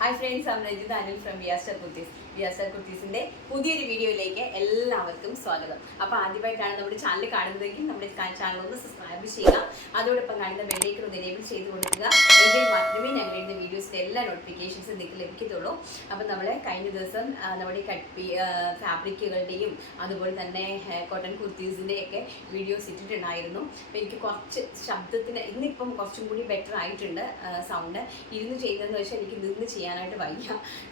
Hi friends Ranjitha Anil from വിയാസ്റ്റർ kurtis വിയാസ്റ്റർ കുർത്തീസിന്റെ പുതിയൊരു വീഡിയോയിലേക്ക് എല്ലാവർക്കും സ്വാഗതം. അപ്പോൾ ആദ്യമായിട്ടാണ് നമ്മുടെ ചാനൽ കാണുന്നതെങ്കിൽ നമ്മുടെ ചാനൽ ഒന്ന് സബ്സ്ക്രൈബ് ചെയ്യുക. അതോടൊപ്പം കാണുന്ന ബെല്ലൈക്കൺ ഒന്ന് എനേബിൾ ചെയ്ത് കൊടുക്കുക. എങ്കിൽ മാത്രമേ ഞങ്ങൾ ഇടുന്ന വീഡിയോസിന്റെ എല്ലാ നോട്ടിഫിക്കേഷൻസും നിങ്ങൾക്ക് ലഭിക്കത്തുള്ളൂ. അപ്പോൾ നമ്മൾ കഴിഞ്ഞ ദിവസം നമ്മുടെ കട്ട് ഫാബ്രിക്കുകളുടെയും അതുപോലെ തന്നെ കോട്ടൺ കുർത്തീസിന്റെയൊക്കെ വീഡിയോസ് ഇട്ടിട്ടുണ്ടായിരുന്നു. അപ്പോൾ എനിക്ക് കുറച്ച് ശബ്ദത്തിന് ഇന്നിപ്പം കുറച്ചും കൂടി ബെറ്റർ ആയിട്ടുണ്ട് സൗണ്ട് ഇരുന്ന് ചെയ്യുന്നതെന്ന് വെച്ചാൽ എനിക്ക് നിന്ന് ചെയ്യാനായിട്ട് വയ്യ.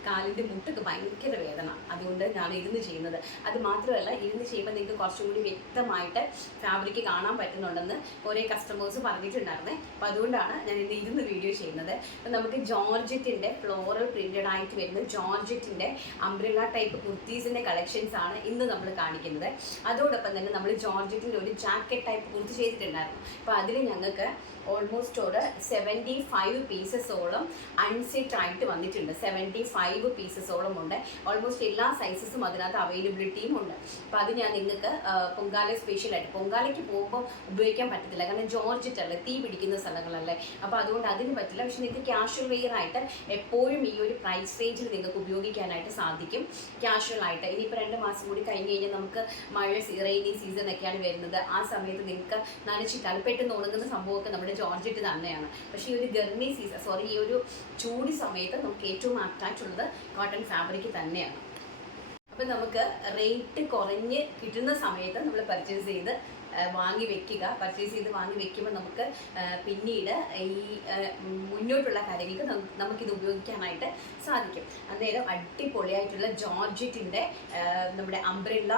കാലിന്റെ മുട്ടൊക്കെ ഭയങ്കര വേദന. അതുകൊണ്ട് ഞാൻ ഇരുന്ന് ചെയ്യുന്നത്. അത് മാത്രമല്ല ഇരുന്ന് ചെയ്യുമ്പോൾ നിങ്ങൾക്ക് കുറച്ചും കൂടി വ്യക്തമായിട്ട് ഫാബ്രിക് കാണാൻ പറ്റുന്നുണ്ടെന്ന് കുറേ കസ്റ്റമേഴ്സ് പറഞ്ഞിട്ടുണ്ടായിരുന്നേ. അപ്പോൾ അതുകൊണ്ടാണ് ഞാൻ ഇന്ന് ഇരുന്ന് വീഡിയോ ചെയ്യുന്നത്. അപ്പോൾ നമുക്ക് ജോർജറ്റിന്റെ ഫ്ലോറൽ പ്രിന്റഡ് ആയിട്ട് വരുന്ന ജോർജറ്റിന്റെ അംബ്രില്ല ടൈപ്പ് കുർത്തീസിന്റെ കളക്ഷൻസ് ആണ് ഇന്ന് നമ്മൾ കാണിക്കുന്നത്. അതോടൊപ്പം തന്നെ നമ്മൾ ജോർജറ്റിന്റെ ഒരു ജാക്കറ്റ് ടൈപ്പ് കുർത്തി ചെയ്തിട്ടുണ്ടായിരുന്നു. അപ്പോൾ അതിൽ ഞങ്ങൾക്ക് ഓൾമോസ്റ്റ് ഒരു സെവന്റി ഫൈവ് പീസസോളം അൺസിറ്റ് ആയിട്ട് വന്നിട്ടുണ്ട്. സെവന്റി ഫൈവ് പീസസോളം ഉണ്ട്. ഓൾമോസ്റ്റ് എല്ലാ സൈസസും അതിനകത്ത് അവൈലബിലിറ്റിയും ഉണ്ട്. അപ്പോൾ അത് ഞാൻ നിങ്ങൾക്ക് പൊങ്കാല സ്പെഷ്യലായിട്ട് പൊങ്കാലയ്ക്ക് പോകുമ്പോൾ ഉപയോഗിക്കാൻ പറ്റത്തില്ല. കാരണം ജോർജറ്റ് അല്ലേ തീ പിടിക്കുന്ന സ്ഥലങ്ങളല്ലേ. അപ്പോൾ അതുകൊണ്ട് അതിന് പറ്റില്ല. പക്ഷെ നിങ്ങൾക്ക് ക്യാഷ്വൽ വെയർ ആയിട്ട് എപ്പോഴും ഈ ഒരു പ്രൈസ് റേഞ്ചിൽ നിങ്ങൾക്ക് ഉപയോഗിക്കാനായിട്ട് സാധിക്കും. ക്യാഷ്വൽ ആയിട്ട്. ഇനിയിപ്പോൾ രണ്ട് മാസം കൂടി കഴിഞ്ഞ് കഴിഞ്ഞാൽ നമുക്ക് മഴ റെയിനി സീസൺ ഒക്കെയാണ് വരുന്നത്. ആ സമയത്ത് നിങ്ങൾക്ക് നനച്ചിട്ടാൽ പെട്ടെന്ന് ഉണങ്ങുന്ന സംഭവമൊക്കെ നമ്മുടെ ജോർജറ്റ് തന്നെയാണ്. പക്ഷേ ഈ ഒരു ഗർമി സീസൺ സോറി ഈ ഒരു ചൂട് സമയത്ത് നമുക്ക് ഏറ്റവും ആപ്റ്റായിട്ടുള്ളത് കോട്ടൺ ഫാബ്രിക് തന്നെയാണ്. അപ്പം നമുക്ക് റേറ്റ് കുറഞ്ഞ് കിട്ടുന്ന സമയത്ത് നമ്മൾ പർച്ചേസ് ചെയ്ത് വാങ്ങി വെക്കുക. പർച്ചേസ് ചെയ്ത് വാങ്ങി വെക്കുമ്പോൾ നമുക്ക് പിന്നീട് ഈ മുന്നോട്ടുള്ള കാര്യങ്ങൾക്ക് നമുക്ക് നമുക്കിത് ഉപയോഗിക്കാനായിട്ട് സാധിക്കും. അന്നേരം അടിപൊളിയായിട്ടുള്ള ജോർജറ്റിന്റെ നമ്മുടെ അംബ്രല്ല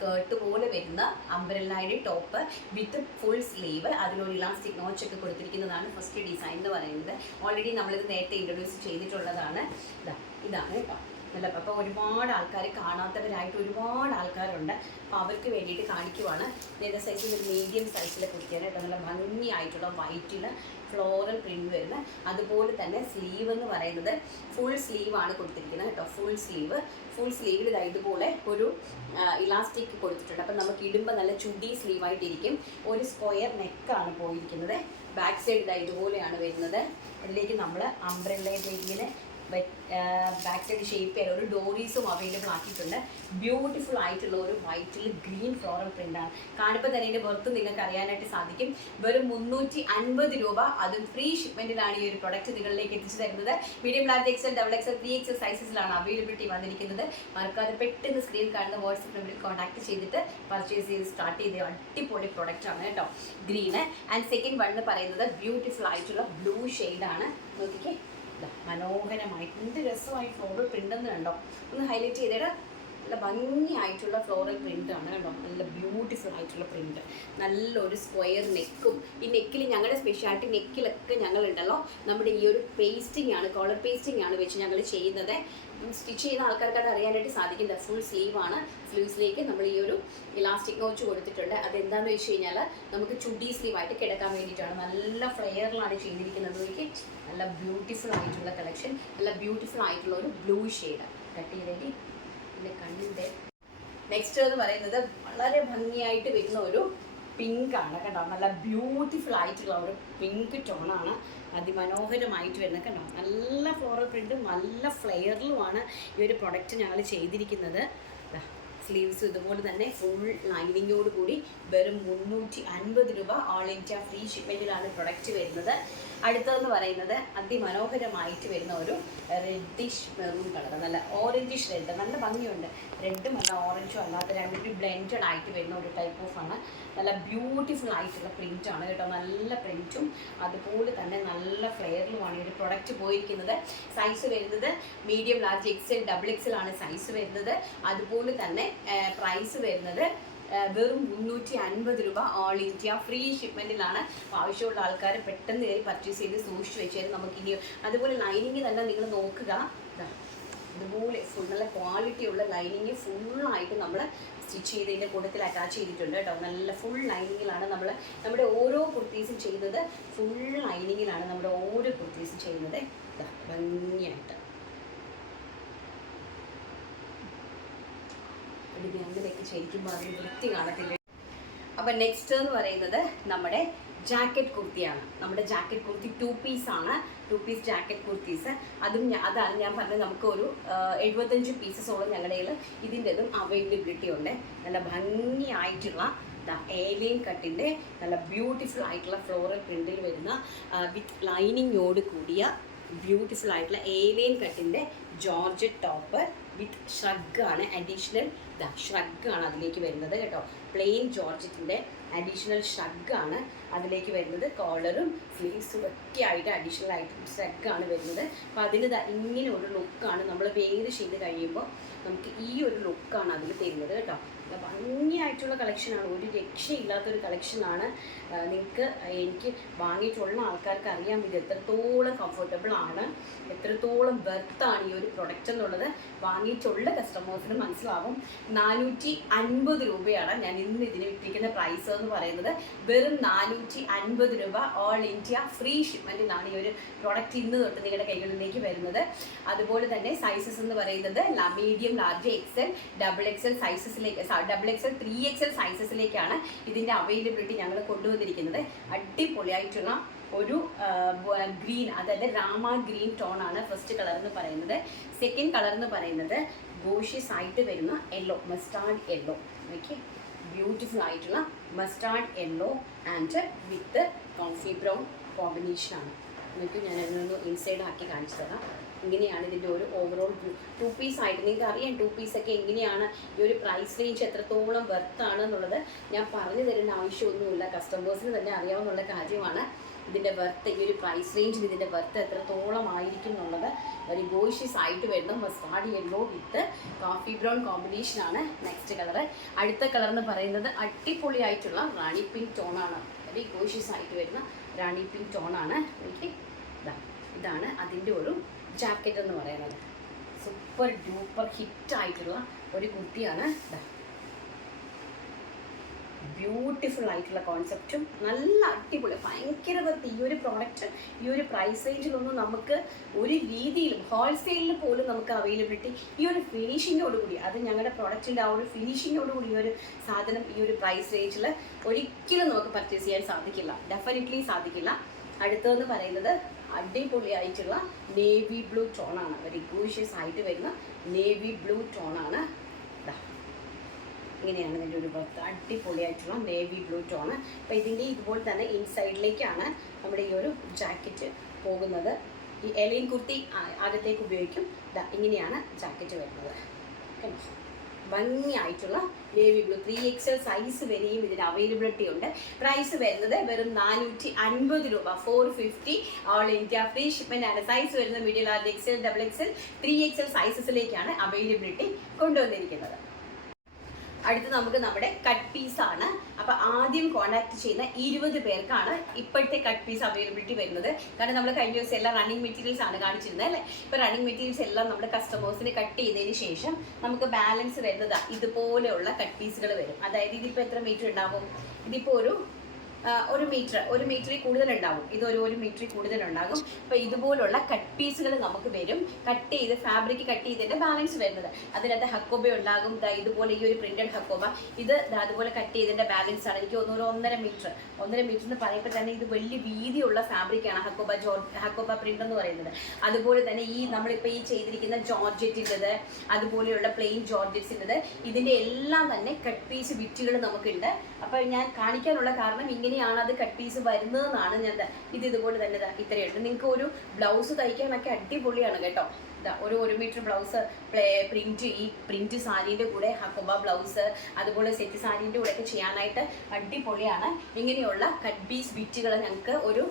സ്കേർട്ട് പോലെ വരുന്ന അംബ്രല്ലയുടെ ടോപ്പ് വിത്ത് ഫുൾ സ്ലീവ് അതിലൊരു ഇലാസ്റ്റിക് നോച്ച് ഒക്കെ കൊടുത്തിരിക്കുന്നതാണ് ഫസ്റ്റ് ഡിസൈൻ എന്ന് പറയുന്നത്. ഓൾറെഡി നമ്മളിത് നേരത്തെ ഇൻട്രൊഡ്യൂസ് ചെയ്തിട്ടുള്ളതാണ്. ഇതാ ഇതാണ് കേട്ടോ. നല്ല അപ്പോൾ ഒരുപാട് ആൾക്കാർ കാണാത്തവരായിട്ട് ഒരുപാട് ആൾക്കാരുണ്ട്. അപ്പോൾ അവർക്ക് വേണ്ടിയിട്ട് കാണിക്കുവാണ്. നേരെ സൈസിൽ ഒരു മീഡിയം സൈസിലെ കുടിക്കാനായിട്ട് നല്ല ഭംഗിയായിട്ടുള്ള വൈറ്റിൽ ഫ്ലോറൽ പ്രിന്റ് വരുന്ന അതുപോലെ തന്നെ സ്ലീവ് എന്ന് പറയുന്നത് ഫുൾ സ്ലീവ് ആണ് കൊടുത്തിരിക്കുന്നത് കേട്ടോ. ഫുൾ സ്ലീവ് ഫുൾ സ്ലീവിൽ ഇതാ ഇതുപോലെ ഒരു ഇലാസ്റ്റിക് കൊടുത്തിട്ടുണ്ട്. അപ്പം നമുക്ക് ഇടുമ്പോൾ നല്ല ചുടി സ്ലീവ് ആയിട്ടിരിക്കും ഒരു സ്ക്വയർ നെക്കാണ് പോയിരിക്കുന്നത്. ബാക്ക് സൈഡ് ഇതാ ഇതുപോലെയാണ് വരുന്നത്. അതിലേക്ക് നമ്മൾ അംബ്രല്ലയുടെ ഇങ്ങനെ ബാക്ക് സൈഡ് ഷേപ്പ് ചെയ്യാൻ ഒരു ഡോറീസും അവൈലബിൾ ആക്കിയിട്ടുണ്ട്. ബ്യൂട്ടിഫുൾ ആയിട്ടുള്ള ഒരു വൈറ്റിൽ ഗ്രീൻ ഫ്ലോറൽ പ്രിന്റാണ് കാണുമ്പോൾ തന്നെ ഇതിന്റെ വെർത്ത് നിങ്ങൾക്ക് അറിയാനായിട്ട് സാധിക്കും. വെറും മുന്നൂറ്റി അൻപത് രൂപ. അതും ഫ്രീ ഷിപ്മെന്റിലാണ് ഈ ഒരു പ്രൊഡക്റ്റ് നിങ്ങളിലേക്ക് എത്തിച്ചു തരുന്നത്. Medium large XL double XL three XL സൈസസിലാണ് availability വന്നിരിക്കുന്നത്. മറക്കാതെ പെട്ടെന്ന് സ്ക്രീൻ കാണുന്ന വാട്സപ്പ് നമ്പറിൽ കോൺടാക്ട് ചെയ്തിട്ട് പർച്ചേസ് ചെയ്ത് സ്റ്റാർട്ട് ചെയ്ത അടിപൊളി പ്രൊഡക്റ്റ് ആണ് കേട്ടോ. ഗ്രീന് ആൻഡ് സെക്കൻഡ് വൺ എന്ന് പറയുന്നത് ബ്യൂട്ടിഫുൾ ആയിട്ടുള്ള ബ്ലൂ ഷെയ്ഡാണ് നോക്കിക്കേ. ദാ മനോഹരമായിട്ട്. എന്ത് രസമായി ഫ്ലോറൽ പ്രിന്റ് എന്ന് കണ്ടോ? ഒന്ന് ഹൈലൈറ്റ് ചെയ്തേടാ. നല്ല ഭംഗിയായിട്ടുള്ള ഫ്ലോറൽ പ്രിന്റ് ആണ് കേട്ടോ നല്ല ബ്യൂട്ടിഫുൾ ആയിട്ടുള്ള പ്രിന്റ് നല്ലൊരു സ്ക്വയർ നെക്കും ഈ നെക്കിൽ ഞങ്ങളുടെ സ്പെഷ്യാലിറ്റി നെക്കിലൊക്കെ ഞങ്ങളുണ്ടല്ലോ. നമ്മുടെ ഈ ഒരു പേസ്റ്റിംഗ് ആണ് കോളർ പേസ്റ്റിംഗ് ആണ് വെച്ച് ഞങ്ങൾ ചെയ്യുന്നത്. സ്റ്റിച്ച് ചെയ്യുന്ന ആൾക്കാർക്ക് അത് അറിയാനായിട്ട് സാധിക്കില്ല. ഫുൾ സ്ലീവ് ആണ്. സ്ലീവ്സിലേക്ക് നമ്മൾ ഈ ഒരു ഇലാസ്റ്റിക് നോച്ച് കൊടുത്തിട്ടുണ്ട്. അതെന്താണെന്ന് വെച്ച് കഴിഞ്ഞാൽ നമുക്ക് ചുടി സ്ലീവ് ആയിട്ട് കിടക്കാൻ വേണ്ടിയിട്ടാണ്. നല്ല ഫ്ലെയറിലാണ് ചെയ്തിരിക്കുന്നത് നോക്കി നല്ല ബ്യൂട്ടിഫുൾ ആയിട്ടുള്ള കളക്ഷൻ നല്ല ബ്യൂട്ടിഫുൾ ആയിട്ടുള്ള ഒരു ബ്ലൂ ഷെയ്ഡ് കട്ട് ചെയ്തേക്ക് പിന്നെ കണ്ണിന്റെ നെക്സ്റ്റ് എന്ന് പറയുന്നത് വളരെ ഭംഗിയായിട്ട് വരുന്ന ഒരു പിങ്ക് ആണ് കേട്ടോ. നല്ല ബ്യൂട്ടിഫുൾ ആയിട്ടുള്ള ഒരു പിങ്ക് ടോണാണ് അതിമനോഹരമായിട്ട് വരുന്നത് കേട്ടോ. നല്ല ഫ്ലോറൽ പ്രിന്റും നല്ല ഫ്ലെയറിലുമാണ് ഈ ഒരു പ്രൊഡക്റ്റ് ഞങ്ങൾ ചെയ്തിരിക്കുന്നത്. സ്ലീവ്സ് ഇതുപോലെ തന്നെ ഫുൾ ലൈനിങ്ങോട് കൂടി വെറും മുന്നൂറ്റി അൻപത് രൂപ ഓൾ ഇന്ത്യ ഫ്രീ ഷിപ്മെന്റിലാണ് പ്രൊഡക്റ്റ് വരുന്നത്. അടുത്തതെന്ന് പറയുന്നത് അതിമനോഹരമായിട്ട് വരുന്ന ഒരു റെഡിഷ് മെറൂൺ കളർ നല്ല ഓറഞ്ചിഷ് റെഡ് നല്ല ഭംഗിയുണ്ട്. റെഡും അല്ല ഓറഞ്ചും അല്ലാത്ത രണ്ടും ബ്ലെൻഡഡ് ആയിട്ട് വരുന്ന ഒരു ടൈപ്പ് ഓഫ് ആണ്. നല്ല ബ്യൂട്ടിഫുൾ ആയിട്ടുള്ള പ്രിന്റ് ആണ് കേട്ടോ. നല്ല പ്രിന്റും അതുപോലെ തന്നെ നല്ല ഫ്ലെയറിലുമാണ് ഈ ഒരു പ്രൊഡക്റ്റ് പോയിരിക്കുന്നത്. സൈസ് വരുന്നത് medium large X L double X L ആണ് സൈസ് വരുന്നത്. അതുപോലെ തന്നെ പ്രൈസ് വരുന്നത് വെറും മുന്നൂറ്റി അൻപത് രൂപ ഓൾ ഇന്ത്യ ഫ്രീ ഷിപ്മെന്റിലാണ് ആവശ്യമുള്ള ആൾക്കാർ പെട്ടെന്ന് കയറി പർച്ചേസ് ചെയ്ത് സൂക്ഷിച്ച് വെച്ചാൽ നമുക്ക് ഇനി അതുപോലെ ലൈനിങ് തന്നെ നിങ്ങൾ നോക്കുക. അതുപോലെ നല്ല ക്വാളിറ്റിയുള്ള ലൈനിങ് ഫുള്ളായിട്ട് നമ്മൾ സ്റ്റിച്ച് ചെയ്തതിന്റെ കൂട്ടത്തിൽ അറ്റാച്ച് ചെയ്തിട്ടുണ്ട് കേട്ടോ. നല്ല ഫുൾ ലൈനിങ്ങിലാണ് നമ്മൾ നമ്മുടെ ഓരോ കുർത്തീസും ചെയ്യുന്നത്. ഫുൾ ലൈനിങ്ങിലാണ് നമ്മുടെ ഓരോ കുർത്തീസും ചെയ്യുന്നത്. ഭംഗിയായിട്ട്. ഇത് അങ്ങനെയൊക്കെ ശരിക്കും പറഞ്ഞ് വൃത്തി കാണത്തില്ല? അപ്പം നെക്സ്റ്റ് എന്ന് പറയുന്നത് നമ്മുടെ ജാക്കറ്റ് കുർത്തിയാണ്. നമ്മുടെ ജാക്കറ്റ് കുർത്തി ടു പീസ് ആണ്. Two piece jacket kurtis. അതും അതാണ് ഞാൻ പറഞ്ഞത് നമുക്കൊരു എഴുപത്തഞ്ച് പീസസോളം ഞങ്ങളുടെ കയ്യിൽ ഇതിന്റെതും അവൈലബിലിറ്റി ഉണ്ട്. നല്ല ഭംഗിയായിട്ടുള്ള ഏലിയൻ കട്ടിന്റെ നല്ല ബ്യൂട്ടിഫുൾ ആയിട്ടുള്ള ഫ്ലോറൽ പ്രിന്റിൽ വരുന്ന വിത്ത് ലൈനിങ്ങോട് കൂടിയ ബ്യൂട്ടിഫുൾ ആയിട്ടുള്ള ഏലിയൻ കട്ടിന്റെ ജോർജറ്റ് ടോപ്പ് വിത്ത് ഷ്രഗാണ് അഡീഷണൽ ഷ്രഗാണ് അതിലേക്ക് വരുന്നത് കേട്ടോ. പ്ലെയിൻ ജോർജറ്റിന്റെ അഡീഷണൽ ഷ്രഗാണ് അതിലേക്ക് വരുന്നത്. കോളറും സ്ലീവ്സും ഒക്കെ ആയിട്ട് അഡീഷണൽ ആയിട്ട് ഷ്രഗാണ് വരുന്നത്. അപ്പോൾ അതിന് ദാ ഇങ്ങനെ ഒരു ലുക്കാണ് നമ്മൾ വേര് ചെയ്ത് കഴിയുമ്പോൾ നമുക്ക് ഈ ഒരു ലുക്കാണ് അതിൽ തരുന്നത് കേട്ടോ. ഭംഗിയായിട്ടുള്ള കളക്ഷനാണ് ഒരു രക്ഷയില്ലാത്തൊരു കളക്ഷനാണ് നിങ്ങൾക്ക് എനിക്ക് വാങ്ങിയിട്ടുള്ള ആൾക്കാർക്ക് അറിയാൻ വേണ്ടി എത്രത്തോളം കംഫർട്ടബിൾ ആണ് എത്രത്തോളം ബർത്താണ് ഈ ഒരു പ്രൊഡക്റ്റ് എന്നുള്ളത്. വാങ്ങിയിട്ടുള്ള കസ്റ്റമേഴ്സിന് മനസ്സിലാവും. നാനൂറ്റി അൻപത് രൂപയാണ് ഞാൻ ഇന്ന് ഇതിന് വിട്ടിരിക്കുന്ന പ്രൈസ് എന്ന് പറയുന്നത്. വെറും നാനൂറ്റി അൻപത് രൂപ ഓൾ ഇന്ത്യ ഫ്രീ ഷിപ്മെന്റിലാണ് ഈ ഒരു പ്രൊഡക്റ്റ് ഇന്ന് തൊട്ട് നിങ്ങളുടെ കൈകളിലേക്ക് വരുന്നത്. അതുപോലെ തന്നെ സൈസസ് എന്ന് പറയുന്നത് medium large XL double XL സൈസസിലേക്ക് double XL three XL സൈസസിലേക്കാണ് ഇതിന്റെ അവൈലബിലിറ്റി ഞങ്ങൾ കൊണ്ടുവന്നിരിക്കുന്നത് അടിപൊളിയായിട്ടുള്ള ഒരു ഗ്രീൻ അതായത് രാമ ഗ്രീൻ ടോൺ ആണ് ഫസ്റ്റ് കളർ എന്ന് പറയുന്നത്. സെക്കൻഡ് കളർ എന്ന് പറയുന്നത് ഗോഷ്യസ് ആയിട്ട് വരുന്ന yellow mustard yellow okay beautiful ആയിട്ടുള്ള mustard yellow and with coffee brown കോമ്പിനേഷനാണ് നിങ്ങൾക്ക് ഞാൻ അതിനൊന്ന് ഇൻസൈഡ് ആക്കി കാണിച്ചു തരാം. ഇങ്ങനെയാണ് ഇതിന്റെ ഒരു ഓവറോൾ ടു പീസ് ആയിട്ട്. നിങ്ങൾക്ക് അറിയാം ടു പീസൊക്കെ എങ്ങനെയാണ് ഈ ഒരു പ്രൈസ് റേഞ്ച് എത്രത്തോളം വെർത്താണ് എന്നുള്ളത് ഞാൻ പറഞ്ഞു തരേണ്ട ആവശ്യമൊന്നുമില്ല. കസ്റ്റമേഴ്സിന് തന്നെ അറിയാവുന്നുള്ള കാര്യമാണ് ഇതിന്റെ വെർത്ത് ഈ ഒരു പ്രൈസ് റേഞ്ചിൽ ഇതിന്റെ വെർത്ത് എത്രത്തോളം ആയിരിക്കും എന്നുള്ളത്. ഒരു ഗോഷ്യസ് ആയിട്ട് വരുന്ന mustard yellow with coffee brown കോമ്പിനേഷനാണ് നെക്സ്റ്റ് കളർ അടുത്ത കളർ എന്ന് പറയുന്നത് അടിപൊളിയായിട്ടുള്ള റാണി പിങ്ക് ടോണാണ് വെരി ഗോഷ്യസ് ആയിട്ട് വരുന്ന റാണി പിങ്ക് ടോണാണ് എനിക്ക് ഇതാ ഇതാണ് അതിന്റെ ഒരു ജാക്കറ്റ് എന്ന് പറയുന്നത്. സൂപ്പർ ഡൂപ്പർ ഹിറ്റ് ആയിട്ടുള്ള ഒരു കുർത്തിയാണ്. ഇതാ ബ്യൂട്ടിഫുൾ ആയിട്ടുള്ള കോൺസെപ്റ്റും നല്ല അടിപൊളി. ഭയങ്കര ഈ ഒരു പ്രോഡക്റ്റ് ഈ ഒരു പ്രൈസ് റേഞ്ചിലൊന്നും നമുക്ക് ഒരു രീതിയിലും ഹോൾസെയിലിൽ പോലും നമുക്ക് അവൈലബിലിറ്റി ഈ ഒരു ഫിനിഷിങ്ങോട് കൂടി അത് ഞങ്ങളുടെ പ്രോഡക്റ്റിന്റെ ആ ഒരു ഫിനിഷിങ്ങോട് കൂടി ഈ ഒരു സാധനം ഈ ഒരു പ്രൈസ് റേഞ്ചിൽ ഒരിക്കലും നമുക്ക് പർച്ചേസ് ചെയ്യാൻ സാധിക്കില്ല. ഡെഫിനറ്റ്ലി സാധിക്കില്ല. അടുത്തതെന്ന് പറയുന്നത് അടിപൊളിയായിട്ടുള്ള നേവി ബ്ലൂ ടോണാണ് വെരി ഗൂഷ്യസ് ആയിട്ട് വരുന്ന നേവി ബ്ലൂ ടോണാണ് ഇങ്ങനെയാണ് ഇതിന്റെ ഒരു വർക്ക് അടിപൊളിയായിട്ടുള്ള നേവി ബ്ലൂ ടോണ് അപ്പോൾ ഇതിന്റെ ഇതുപോലെ തന്നെ ഇൻസൈഡിലേക്കാണ് നമ്മുടെ ഈ ഒരു ജാക്കറ്റ് പോകുന്നത്. ഈ എലയും കുർത്തി ആദ്യത്തേക്ക് ഉപയോഗിക്കും. ഇങ്ങനെയാണ് ജാക്കറ്റ് വരുന്നത്. ഭംഗിയായിട്ടുള്ള navy blue three XL size വരെയും ഇതിന് അവൈലബിലിറ്റി ഉണ്ട്. പ്രൈസ് വരുന്നത് വെറും നാനൂറ്റി അൻപത് രൂപ. Four fifty all India free shipment ആണ്. സൈസ് വരുന്ന medium large XL double XL three XL സൈസസിലേക്കാണ് availability കൊണ്ടുവന്നിരിക്കുന്നത്. അടുത്ത് നമുക്ക് നമ്മുടെ കട്ട് പീസ് ആണ്. അപ്പൊ ആദ്യം കോൺടാക്ട് ചെയ്യുന്ന ഇരുപത് പേർക്കാണ് ഇപ്പോഴത്തെ കട്ട് പീസ് അവൈലബിലിറ്റി വരുന്നത്. കാരണം നമ്മൾ കഴിഞ്ഞ ദിവസം എല്ലാം റണ്ണിങ് മെറ്റീരിയൽസ് ആണ് കാണിച്ചിരുന്നത് അല്ലേ? ഇപ്പൊ റണ്ണിങ് മെറ്റീരിയൽസ് എല്ലാം നമ്മുടെ കസ്റ്റമേഴ്സിന് കട്ട് ചെയ്തതിന് ശേഷം നമുക്ക് ബാലൻസ് വരുന്നത് ഇതുപോലെയുള്ള കട്ട് പീസുകൾ വരും. അതായത് ഇതിപ്പോൾ എത്ര മീറ്റർ ഉണ്ടാവും? ഇതിപ്പോ ഒരു ഒരു മീറ്റർ ഒരു മീറ്ററിൽ കൂടുതൽ ഉണ്ടാവും ഇത് ഒരു മീറ്ററിൽ കൂടുതൽ ഉണ്ടാകും അപ്പോൾ ഇതുപോലുള്ള കട്ട് പീസുകൾ നമുക്ക് വരും. കട്ട് ചെയ്ത് ഫാബ്രിക് കട്ട് ചെയ്തതിന്റെ ബാലൻസ് വരുന്നത്. അതിനകത്ത് ഹക്കോബ ഉണ്ടാകും. ഇതുപോലെ ഈ ഒരു പ്രിന്റഡ് ഹക്കോബ. ഇത് അതുപോലെ കട്ട് ചെയ്തതിന്റെ ബാലൻസ് ആണ്. എനിക്ക് ഒരു ഒന്നര മീറ്റർ ഒന്നര മീറ്റർ എന്ന് പറയുമ്പോൾ തന്നെ ഇത് വലിയ വീതിയുള്ള ഫാബ്രിക്കാണ് ഹക്കോബ ജോ ഹക്കോബ പ്രിന്റ് എന്ന് പറയുന്നത്. അതുപോലെ തന്നെ ഈ നമ്മളിപ്പോൾ ഈ ചെയ്തിരിക്കുന്ന ജോർജറ്റിന്റെത് അതുപോലെയുള്ള പ്ലെയിൻ ജോർജറ്റ്സിന്റെത് ഇതിന്റെ എല്ലാം തന്നെ കട്ട് പീസ് വിറ്റുകൾ നമുക്കുണ്ട്. അപ്പോൾ ഞാൻ കാണിക്കാനുള്ള കാരണം ഇങ്ങനെയാണ് അത് കട്ട് പീസ് വരുന്നതെന്നാണ് ഞാൻ ഇത് ഇതുപോലെ തന്നെ ഇത്രയുണ്ട്. നിങ്ങൾക്ക് ഒരു ബ്ലൗസ് തയ്ക്കാനൊക്കെ അടിപൊളിയാണ് കേട്ടോ. ഒരു ഒരു മീറ്റർ ബ്ലൗസ് പ്രിന്റ് ഈ പ്രിന്റ് സാരീന്റെ കൂടെ ഹക്കുമ്പ ബ്ലൗസ് അതുപോലെ സെറ്റ് സാരീന്റെ കൂടെ ഒക്കെ ചെയ്യാനായിട്ട് അടിപൊളിയാണ്. ഇങ്ങനെയുള്ള കട്ട് പീസ് ബിറ്റുകൾ ഞങ്ങൾക്ക് ഒരു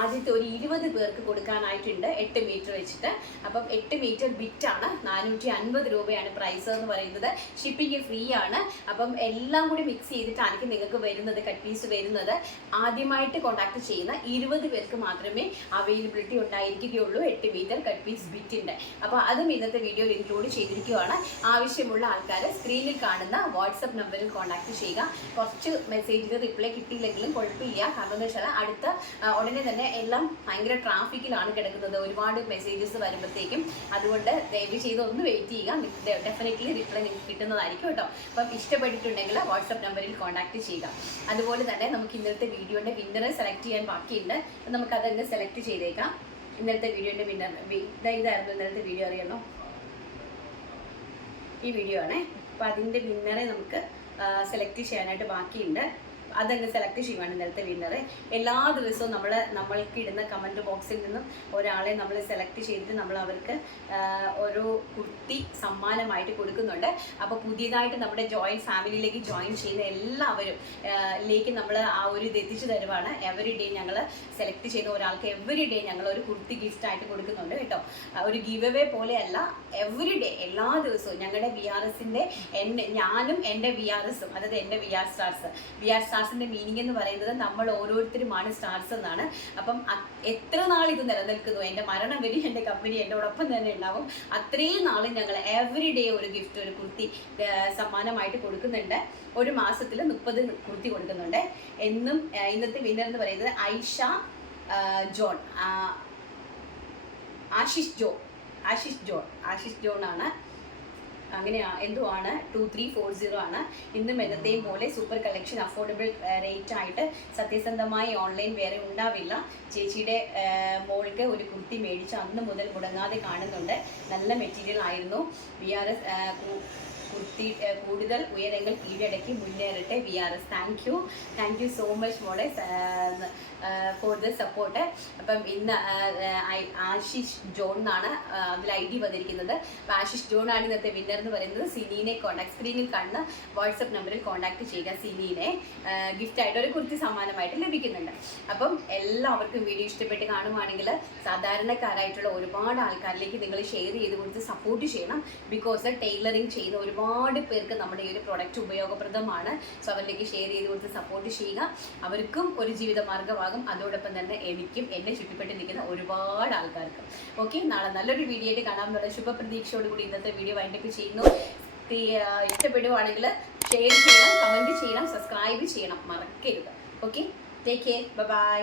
ആദ്യത്തെ ഒരു ഇരുപത് പേർക്ക് കൊടുക്കാനായിട്ടുണ്ട്. എട്ട് മീറ്റർ വെച്ചിട്ട്. അപ്പം എട്ട് മീറ്റർ ബിറ്റാണ് നാനൂറ്റി അൻപത് രൂപയാണ് പ്രൈസ് എന്ന് പറയുന്നത്. ഷിപ്പിംഗ് ഫ്രീ ആണ്. അപ്പം എല്ലാം കൂടി മിക്സ് ചെയ്തിട്ടാണ് നിങ്ങൾക്ക് വരുന്നത് കട്ട് പീസ് വരുന്നത്. ആദ്യമായിട്ട് കോൺടാക്ട് ചെയ്യുന്ന ഇരുപത് പേർക്ക് മാത്രമേ അവൈലബിലിറ്റി ഉണ്ടായിരിക്കുകയുള്ളൂ. എട്ട് metre cut piece bit gift ഉണ്ട്. അപ്പോൾ അതും ഇന്നത്തെ വീഡിയോയിൽ ഇൻക്ലൂഡ് ചെയ്തിരിക്കുകയാണ് ആവശ്യമുള്ള ആൾക്കാർ സ്ക്രീനിൽ കാണുന്ന വാട്സപ്പ് നമ്പറിൽ കോൺടാക്ട് ചെയ്യുക. കുറച്ച് മെസ്സേജിന് റിപ്ലൈ കിട്ടിയില്ലെങ്കിലും കുഴപ്പമില്ല. കാരണം എന്ന് വെച്ചാൽ അടുത്ത ഉടനെ തന്നെ എല്ലാം ഭയങ്കര ട്രാഫിക്കിലാണ് കിടക്കുന്നത്. ഒരുപാട് മെസ്സേജസ് വരുമ്പോഴത്തേക്കും. അതുകൊണ്ട് ദയവ് ചെയ്ത് ഒന്ന് വെയിറ്റ് ചെയ്യുക. ഡെഫിനറ്റ്ലി റിപ്ലൈ നിങ്ങൾക്ക് കിട്ടുന്നതായിരിക്കും കേട്ടോ. അപ്പം ഇഷ്ടപ്പെട്ടിട്ടുണ്ടെങ്കിൽ വാട്സപ്പ് നമ്പറിൽ കോൺടാക്ട് ചെയ്യുക. അതുപോലെ തന്നെ നമുക്ക് ഇന്നത്തെ വീഡിയോന്റെ വിന്നറെ സെലക്ട് ചെയ്യാൻ ബാക്കിയുണ്ട്. നമുക്കതന്നെ സെലക്ട് ചെയ്തേക്കാം. ഇന്നലത്തെ വീഡിയോന്റെ ഇതാ ഇതായിരുന്നു ഇന്നലത്തെ വീഡിയോ അറിയണോ ഈ വീഡിയോ ആണേ. അപ്പം അതിന്റെ വിന്നറെ നമുക്ക് സെലക്ട് ചെയ്യാനായിട്ട് ബാക്കിയുണ്ട്. അതങ്ങ് സെലക്ട് ചെയ്യുവാണ് ഇന്നലത്തെ വിന്നർ എല്ലാ ദിവസവും നമ്മൾ നമ്മൾക്ക് ഇടുന്ന കമന്റ് ബോക്സിൽ നിന്നും ഒരാളെ നമ്മൾ സെലക്ട് ചെയ്തിട്ട് നമ്മൾ അവർക്ക് ഒരു കുർത്തി സമ്മാനമായിട്ട് കൊടുക്കുന്നുണ്ട്. അപ്പോൾ പുതിയതായിട്ട് നമ്മുടെ ജോയിൻ ഫാമിലിയിലേക്ക് ജോയിൻ ചെയ്യുന്ന എല്ലാവരും ലേക്ക് നമ്മൾ ആ ഒരു ഇത് എത്തിച്ചു തരുവാണ്. എവറി ഡേ ഞങ്ങൾ സെലക്ട് ചെയ്ത ഒരാൾക്ക് എവറി ഡേ ഞങ്ങൾ ഒരു കുർത്തി ഗിഫ്റ്റ് ആയിട്ട് കൊടുക്കുന്നുണ്ട് കേട്ടോ. ഒരു ഗിവ് അവേ പോലെയല്ല എവറി ഡേ എല്ലാ ദിവസവും ഞങ്ങളുടെ വി ആർ എസിന്റെ എന്റെ ഞാനും എന്റെ വി ആർ എസും അതായത് എന്റെ we are stars we are സ്റ്റാർസിന്റെ meaning എന്ന് പറയുന്നത് നമ്മൾ ഓരോരുത്തരുമാണ് സ്റ്റാർസ് എന്നാണ്. അപ്പം എത്ര നാൾ ഇത് നിലനിൽക്കുന്നു? എന്റെ മരണം വരെ എന്റെ കമ്പനി എന്നോടൊപ്പം തന്നെ ഉണ്ടാവും. അത്രയും നാളും ഞങ്ങൾ എവറി ഡേ ഒരു ഗിഫ്റ്റ് ഒരു കുർത്തി സമ്മാനമായിട്ട് കൊടുക്കുന്നുണ്ട്. ഒരു മാസത്തിൽ മുപ്പത് കുർത്തി കൊടുക്കുന്നുണ്ട്. എന്നും ഇന്നത്തെ വിന്നർ എന്ന് പറയുന്നത് ഐഷ ജോൺ ആശിഷ് ജോ ആശിഷ് ജോൺ ആശിഷ് ജോൺ ആണ്. അങ്ങനെ എന്തോ ആണ് ടു ത്രീ ഫോർ സീറോ ആണ്. ഇന്നും എന്നത്തെയും പോലെ സൂപ്പർ കളക്ഷൻ അഫോർഡബിൾ റേറ്റ് ആയിട്ട് സത്യസന്ധമായി ഓൺലൈൻ വേറെ ഉണ്ടാവില്ല. ചേച്ചിയുടെ മോൾക്ക് ഒരു കുർത്തി മേടിച്ച് അന്ന് മുതൽ മുടങ്ങാതെ കാണുന്നുണ്ട്. നല്ല മെറ്റീരിയൽ ആയിരുന്നു. വി ആർ എസ് കുർത്തി കൂടുതൽ ഉയരങ്ങൾ കീഴടക്കി മുന്നേറട്ടെ V R S thank you thank you so much മോളെ ഫോർ ദ സപ്പോർട്ട് അപ്പം ഇന്ന് ആശിഷ് ജോൺ എന്നാണ് അതിൽ ഐ ഡി വന്നിരിക്കുന്നത്. അപ്പം ആശിഷ് ജോൺ ആണ് ഇന്നത്തെ വിന്നർ എന്ന് പറയുന്നത്. സിനീനെ കോൺടാക്ട് സ്ക്രീനിൽ കാണുന്ന വാട്സപ്പ് നമ്പറിൽ കോൺടാക്ട് ചെയ്യുക സിനീനെ. ഗിഫ്റ്റ് ആയിട്ട് ഒരു കുർത്തി സമ്മാനമായിട്ട് ലഭിക്കുന്നുണ്ട്. അപ്പം എല്ലാവർക്കും വീഡിയോ ഇഷ്ടപ്പെട്ട് കാണുവാണെങ്കിൽ സാധാരണക്കാരായിട്ടുള്ള ഒരുപാട് ആൾക്കാരിലേക്ക് നിങ്ങൾ ഷെയർ ചെയ്ത് കൊടുത്ത് സപ്പോർട്ട് ചെയ്യണം. ബിക്കോസ് ടൈലറിങ് ചെയ്യുന്ന ഒരുപാട് പേർക്ക് നമ്മുടെ ഈ ഒരു പ്രൊഡക്റ്റ് ഉപയോഗപ്രദമാണ്. സോ അവരിലേക്ക് ഷെയർ ചെയ്ത് കൊടുത്ത് സപ്പോർട്ട് ചെയ്യുക. അവർക്കും ഒരു ജീവിത മാർഗമാകും അതോടൊപ്പം തന്നെ എനിക്കും എന്നെ ചുറ്റിപ്പെട്ട് നിൽക്കുന്ന ഒരുപാട് ആൾക്കാർക്കും. ഓക്കെ നാളെ നല്ലൊരു വീഡിയോ ആയിട്ട് കാണാമെന്നുള്ള ശുഭപ്രതീക്ഷയോടുകൂടി ഇന്നത്തെ വീഡിയോ വൈൻഡപ്പ് ചെയ്യുന്നു. ഇഷ്ടപ്പെടുവാണെങ്കിൽ ഷെയർ ചെയ്യണം കമന്റ് ചെയ്യണം സബ്സ്ക്രൈബ് ചെയ്യണം. മറക്കരുത്. Okay take care bye